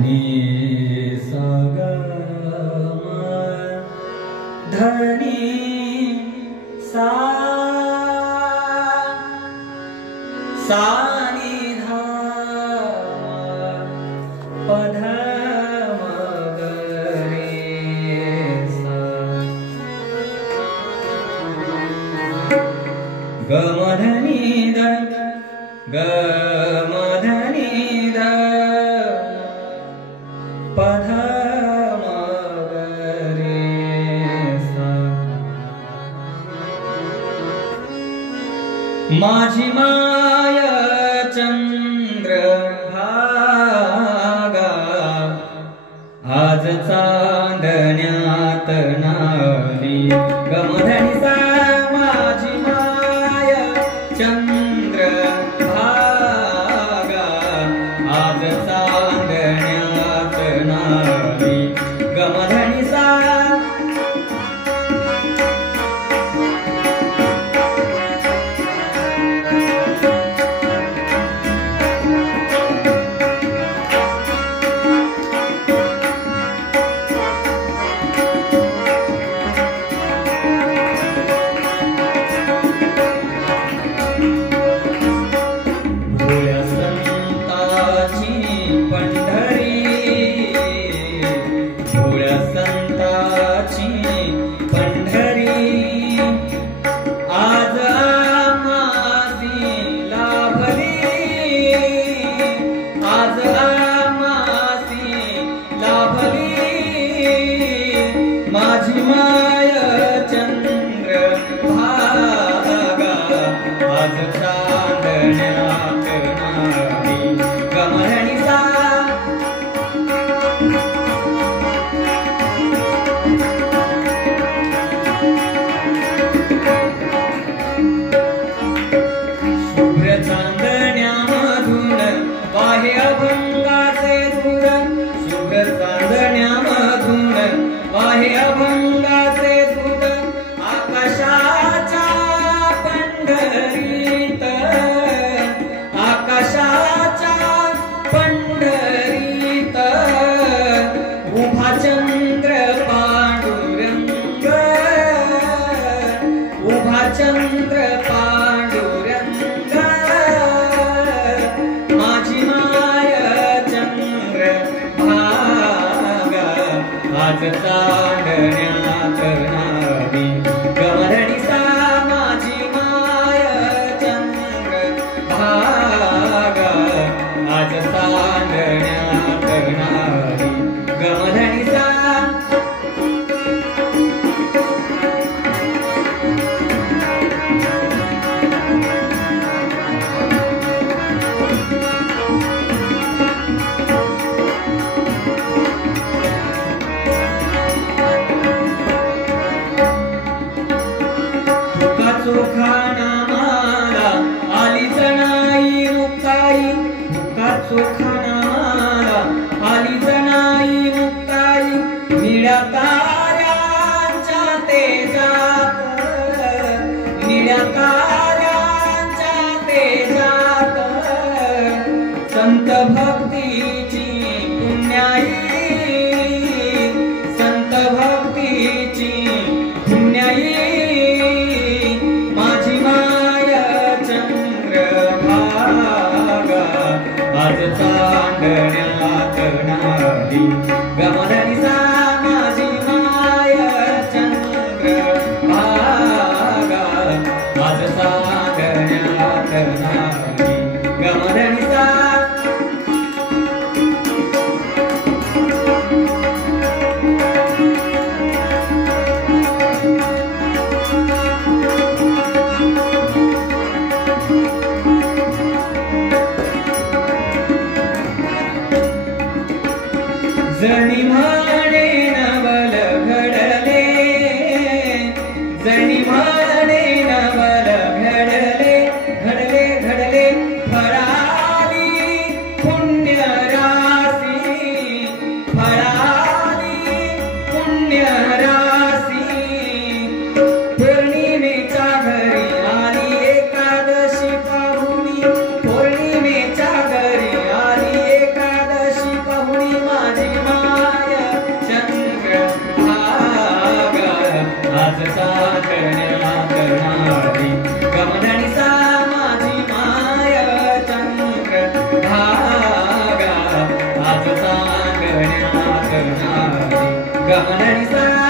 नि सा ग म धनी सा सा नि धा प ध म ग रे सा ग म धनी ध ग म धनी ध प ध म ग रे सा माझी माय चंद्रभागा आज चांदण्यात नाली ग म धनी सा माझी माय चंद्रभागा आज चांदण्यात नाली ग म धनी सा माझी माय चंद्रभागा आज चांदण्यात नाली ग म धनी सा शुभ्र चांदण्यामधून वाहे अभंगाचे धूर शुभ्र चांदण्यामधून वाहे अभंगाचे दूत आकाशाच्या पंढरीत आकाशाच्या पंढरीत उभा चंद्र पांडुरंग उभा चंद्र पांडुरंग माझी माय चंद्रभागा आज चांदण्यात नाली ग म धनी सा माझी माय चंद्रभागा आज चांदण्यात नाली ग म धनी सा चोखा नामाला आलीच नाही मुक्ताई भुका चोखा नामाला आलीच नाही मुक्ताई निळ्या ताऱ्यांच्या तेजात निळ्या ताऱ्यांच्या तेजात संत भक्तीची पुण्याई संत भक्तीची पुण्याई आज चांदण्यात नाली ग म धनी सा माझी माय चंद्रभागा आज चांदण्यात नाली ग म धनी सा जणी म्हणे नवल घडले जणी म्हणे नवल घडले घडले घडले आज सांगण्यात नारी गमधनी सा माझी माय चंद्र भागा आज सांगण्यात नारी गमधनी सा